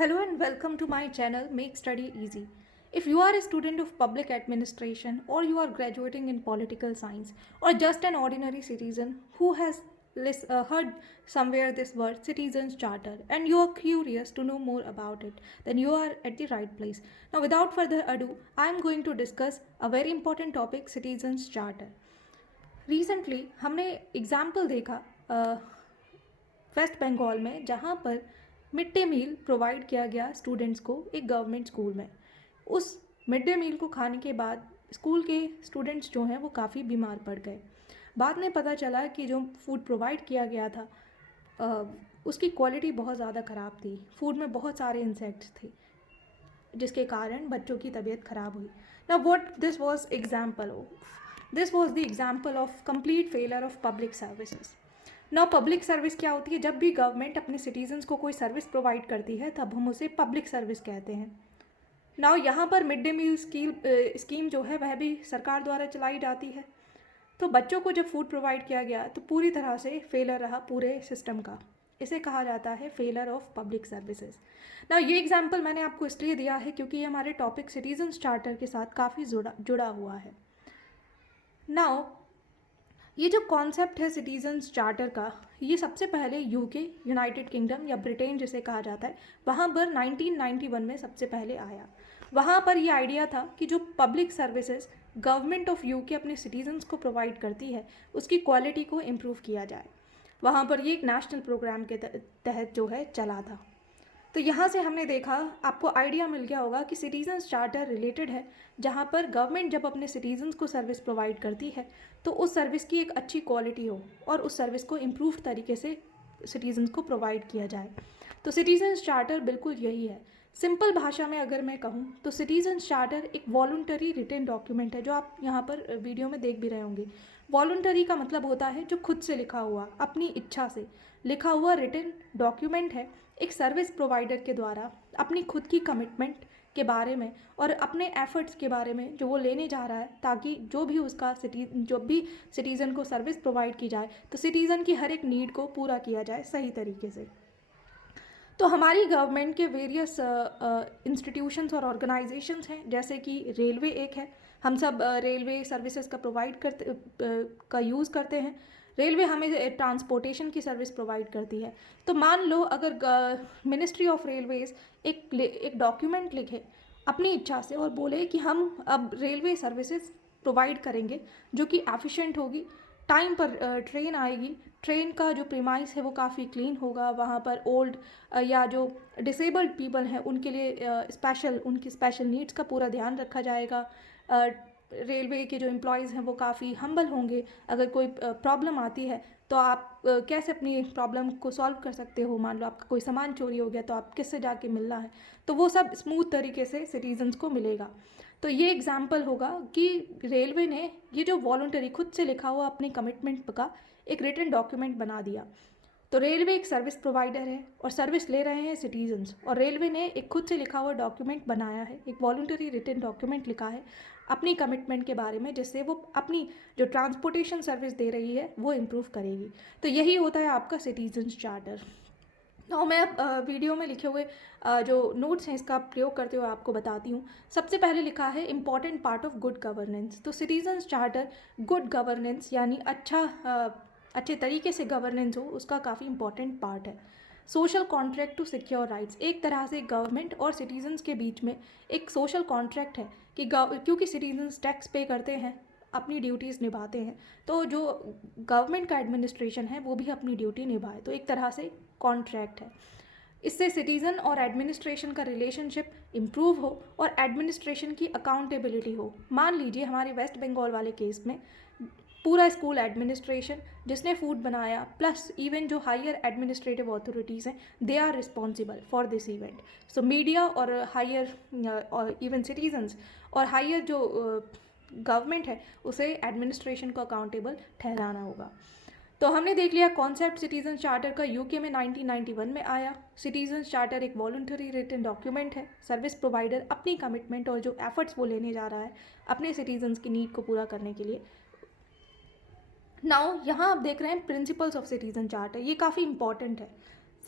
Hello and welcome to my channel Make Study Easy. If you are a student of public administration or you are graduating in political science or just an ordinary citizen who has heard somewhere this word citizens charter and you are curious to know more about it, then you are at the right place. Now without further ado, I am going to discuss a very important topic, citizens charter. Recently हमने example देखा waste Bengal में जहाँ पर mid day meal provide किया गया students को एक government school में। उस मिड डे मील को खाने के बाद स्कूल के स्टूडेंट्स जो हैं वो काफ़ी बीमार पड़ गए। बाद में पता चला कि जो फूड प्रोवाइड किया गया था उसकी क्वालिटी बहुत ज़्यादा ख़राब थी। फूड में बहुत सारे इंसेक्ट्स थे जिसके कारण बच्चों की तबीयत ख़राब हुई। ना what this was example of this was the example of complete failure of public services. ना पब्लिक सर्विस क्या होती है? जब भी गवर्नमेंट अपने सिटीजन्स को कोई सर्विस प्रोवाइड करती है तब हम उसे पब्लिक सर्विस कहते हैं। ना यहाँ पर मिड डे मील स्कीम जो है वह भी सरकार द्वारा चलाई जाती है। तो बच्चों को जब फूड प्रोवाइड किया गया तो पूरी तरह से फेलर रहा पूरे सिस्टम का। इसे कहा जाता है फेलर ऑफ पब्लिक सर्विसेज। ना ये एग्जाम्पल मैंने आपको इसलिए दिया है क्योंकि ये हमारे टॉपिक सिटीजन्स चार्टर के साथ काफ़ी जुड़ा हुआ है। नाउ ये जो कॉन्सेप्ट है सिटीजन्स चार्टर का, ये सबसे पहले यूके, यूनाइटेड किंगडम या ब्रिटेन जिसे कहा जाता है, वहाँ पर 1991 में सबसे पहले आया। वहाँ पर ये आइडिया था कि जो public services government of UK अपने सिटीजन्स को प्रोवाइड करती है उसकी क्वालिटी को इम्प्रूव किया जाए। वहाँ पर ये एक नेशनल प्रोग्राम के तहत जो है चला था। तो यहाँ से हमने देखा, आपको आइडिया मिल गया होगा कि सिटीजन्स चार्टर रिलेटेड है, जहाँ पर गवर्नमेंट जब अपने सिटीजन्स को सर्विस प्रोवाइड करती है तो उस सर्विस की एक अच्छी क्वालिटी हो और उस सर्विस को इम्प्रूव तरीके से सिटीजन्स को प्रोवाइड किया जाए। तो सिटीजन्स चार्टर बिल्कुल यही है। सिंपल भाषा में अगर मैं कहूँ तो सिटीजन्स चार्टर एक वॉलंटरी रिटन डॉक्यूमेंट है, जो आप यहाँ पर वीडियो में देख भी रहे होंगे। वॉलंटरी का मतलब होता है जो खुद से लिखा हुआ, अपनी इच्छा से लिखा हुआ रिटन डॉक्यूमेंट है एक सर्विस प्रोवाइडर के द्वारा अपनी खुद की कमिटमेंट के बारे में और अपने एफर्ट्स के बारे में जो वो लेने जा रहा है, ताकि जो भी सिटीज़न को सर्विस प्रोवाइड की जाए तो सिटीज़न की हर एक नीड को पूरा किया जाए सही तरीके से। तो हमारी गवर्नमेंट के वेरियस इंस्टीट्यूशंस और ऑर्गेनाइजेशंस हैं, जैसे कि रेलवे एक है। हम सब रेलवे सर्विसेज का यूज़ करते हैं। रेलवे हमें ट्रांसपोर्टेशन की सर्विस प्रोवाइड करती है। तो मान लो अगर मिनिस्ट्री ऑफ रेलवेज़ एक डॉक्यूमेंट लिखे अपनी इच्छा से और बोले कि हम अब रेलवे सर्विसेज प्रोवाइड करेंगे जो कि एफिशिएंट होगी, टाइम पर ट्रेन आएगी, ट्रेन का जो प्रीमाइस है वो काफ़ी क्लीन होगा, वहाँ पर ओल्ड या जो डिसेबल्ड पीपल हैं उनके लिए उनकी स्पेशल नीड्स का पूरा ध्यान रखा जाएगा। रेलवे के जो एम्प्लॉयज़ हैं वो काफ़ी हम्बल होंगे। अगर कोई प्रॉब्लम आती है तो आप कैसे अपनी प्रॉब्लम को सॉल्व कर सकते हो। मान लो आपका कोई सामान चोरी हो गया तो आप किससे जाके मिलना है, तो वो सब स्मूथ तरीके से सिटीजन्स को मिलेगा। तो ये एग्जाम्पल होगा कि रेलवे ने ये जो वॉलंटरी खुद से लिखा हुआ अपनी कमिटमेंट का एक रिटन डॉक्यूमेंट बना दिया। तो रेलवे एक सर्विस प्रोवाइडर है और सर्विस ले रहे हैं सिटीजन्स, और रेलवे ने एक खुद से लिखा हुआ डॉक्यूमेंट बनाया है, एक वॉलंटरी रिटन डॉक्यूमेंट लिखा है अपनी कमिटमेंट के बारे में, जिससे वो अपनी जो ट्रांसपोर्टेशन सर्विस दे रही है वो इम्प्रूव करेगी। तो यही होता है आपका सिटीजन्स चार्टर। और मैं वीडियो में लिखे हुए जो नोट्स हैं इसका प्रयोग करते हुए आपको बताती हूँ। सबसे पहले लिखा है important part of good governance. तो सिटीजन्स चार्टर गुड गवर्नेंस यानी अच्छे तरीके से गवर्नेंस हो उसका काफ़ी इंपॉर्टेंट पार्ट है। Social contract to secure rights, एक तरह से गवर्नमेंट और सिटीजन्स के बीच में एक सोशल कॉन्ट्रैक्ट है कि क्योंकि सिटीजन्स टैक्स पे करते हैं, अपनी ड्यूटीज़ निभाते हैं, तो जो गवर्नमेंट का एडमिनिस्ट्रेशन है वो भी अपनी ड्यूटी निभाए। तो एक तरह से कॉन्ट्रैक्ट है। इससे सिटीज़न और एडमिनिस्ट्रेशन का रिलेशनशिप इम्प्रूव हो और एडमिनिस्ट्रेशन की अकाउंटेबिलिटी हो। मान लीजिए हमारे वेस्ट बंगाल वाले केस में पूरा स्कूल एडमिनिस्ट्रेशन जिसने फूड बनाया प्लस इवन जो हायर एडमिनिस्ट्रेटिव अथॉरिटीज़ हैं they are responsible for this event. So media और हायर और इवन सिटीजन्स और हायर जो गवर्नमेंट है उसे एडमिनिस्ट्रेशन को अकाउंटेबल ठहराना होगा। तो हमने देख लिया कॉन्सेप्ट सिटीजन चार्टर का यूके में 1991 में आया। सिटीजन चार्टर एक वॉलंटरी रिटन डॉक्यूमेंट है, सर्विस प्रोवाइडर अपनी कमिटमेंट और जो एफर्ट्स वो लेने जा रहा है अपने सिटीजन्स की नीड को पूरा करने के लिए। नाउ यहाँ आप देख रहे हैं प्रिंसिपल्स ऑफ सिटीजन चार्टर, ये काफ़ी इंपॉर्टेंट है।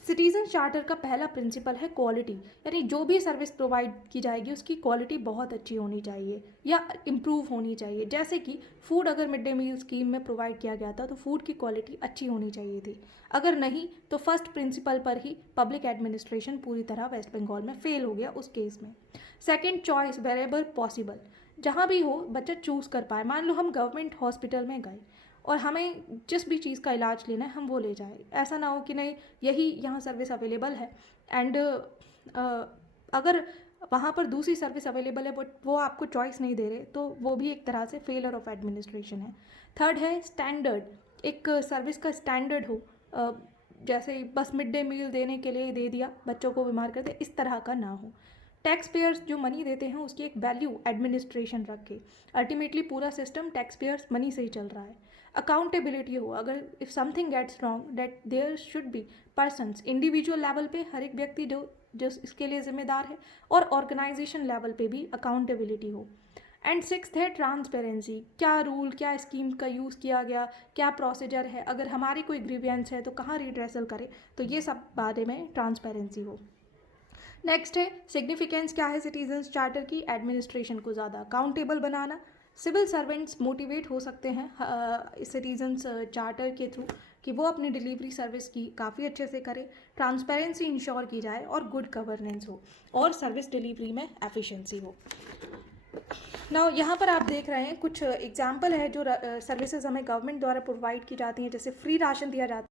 सिटीजन चार्टर का पहला प्रिंसिपल है क्वालिटी, यानी जो भी सर्विस प्रोवाइड की जाएगी उसकी क्वालिटी बहुत अच्छी होनी चाहिए या इम्प्रूव होनी चाहिए। जैसे कि फूड अगर मिड डे मील स्कीम में प्रोवाइड किया गया था तो फूड की क्वालिटी अच्छी होनी चाहिए थी। अगर नहीं तो फर्स्ट प्रिंसिपल पर ही पब्लिक एडमिनिस्ट्रेशन पूरी तरह वेस्ट बंगाल में फेल हो गया उस केस में। सेकेंड, चॉइस वेरेबल पॉसिबल, जहाँ भी हो बच्चा चूज़ कर पाए। मान लो हम गवर्नमेंट हॉस्पिटल में गए और हमें जिस भी चीज़ का इलाज लेना है हम वो ले जाएं। ऐसा ना हो कि नहीं यही यहाँ सर्विस अवेलेबल है एंड अगर वहाँ पर दूसरी सर्विस अवेलेबल है बट वो आपको चॉइस नहीं दे रहे, तो वो भी एक तरह से फेलर ऑफ एडमिनिस्ट्रेशन है। थर्ड है स्टैंडर्ड, एक सर्विस का स्टैंडर्ड हो, जैसे बस मिड डे मील देने के लिए दे दिया, बच्चों को बीमार कर दे, इस तरह का ना हो। टैक्स पेयर्स जो मनी देते हैं उसकी एक वैल्यू एडमिनिस्ट्रेशन रख के, अल्टीमेटली पूरा सिस्टम टैक्स पेयर्स मनी से ही चल रहा है। अकाउंटेबिलिटी हो, अगर if something gets wrong that there should be persons, individual level पे हर एक व्यक्ति जो इसके लिए जिम्मेदार है, और ऑर्गेनाइजेशन लेवल पे भी अकाउंटेबिलिटी हो। एंड सिक्स्थ है ट्रांसपेरेंसी, क्या रूल क्या स्कीम का यूज़ किया गया, क्या प्रोसीजर है, अगर हमारी कोई ग्रीवियंस है तो कहाँ रिड्रेसल करें, तो ये सब बारे में ट्रांसपेरेंसी हो। नेक्स्ट है सिग्निफिकेंस, क्या है सिटीजन्स चार्टर की, एडमिनिस्ट्रेशन को ज़्यादा अकाउंटेबल बनाना। सिविल सर्वेंट्स मोटिवेट हो सकते हैं सिटीजन्स चार्टर के थ्रू कि वो अपनी डिलीवरी सर्विस की काफ़ी अच्छे से करें, ट्रांसपेरेंसी इंश्योर की जाए और गुड गवर्नेंस हो और सर्विस डिलीवरी में एफिशिएंसी हो। ना यहाँ पर आप देख रहे हैं कुछ एग्जाम्पल है जो सर्विसेज हमें गवर्नमेंट द्वारा प्रोवाइड की जाती हैं, जैसे फ्री राशन दिया जाता है।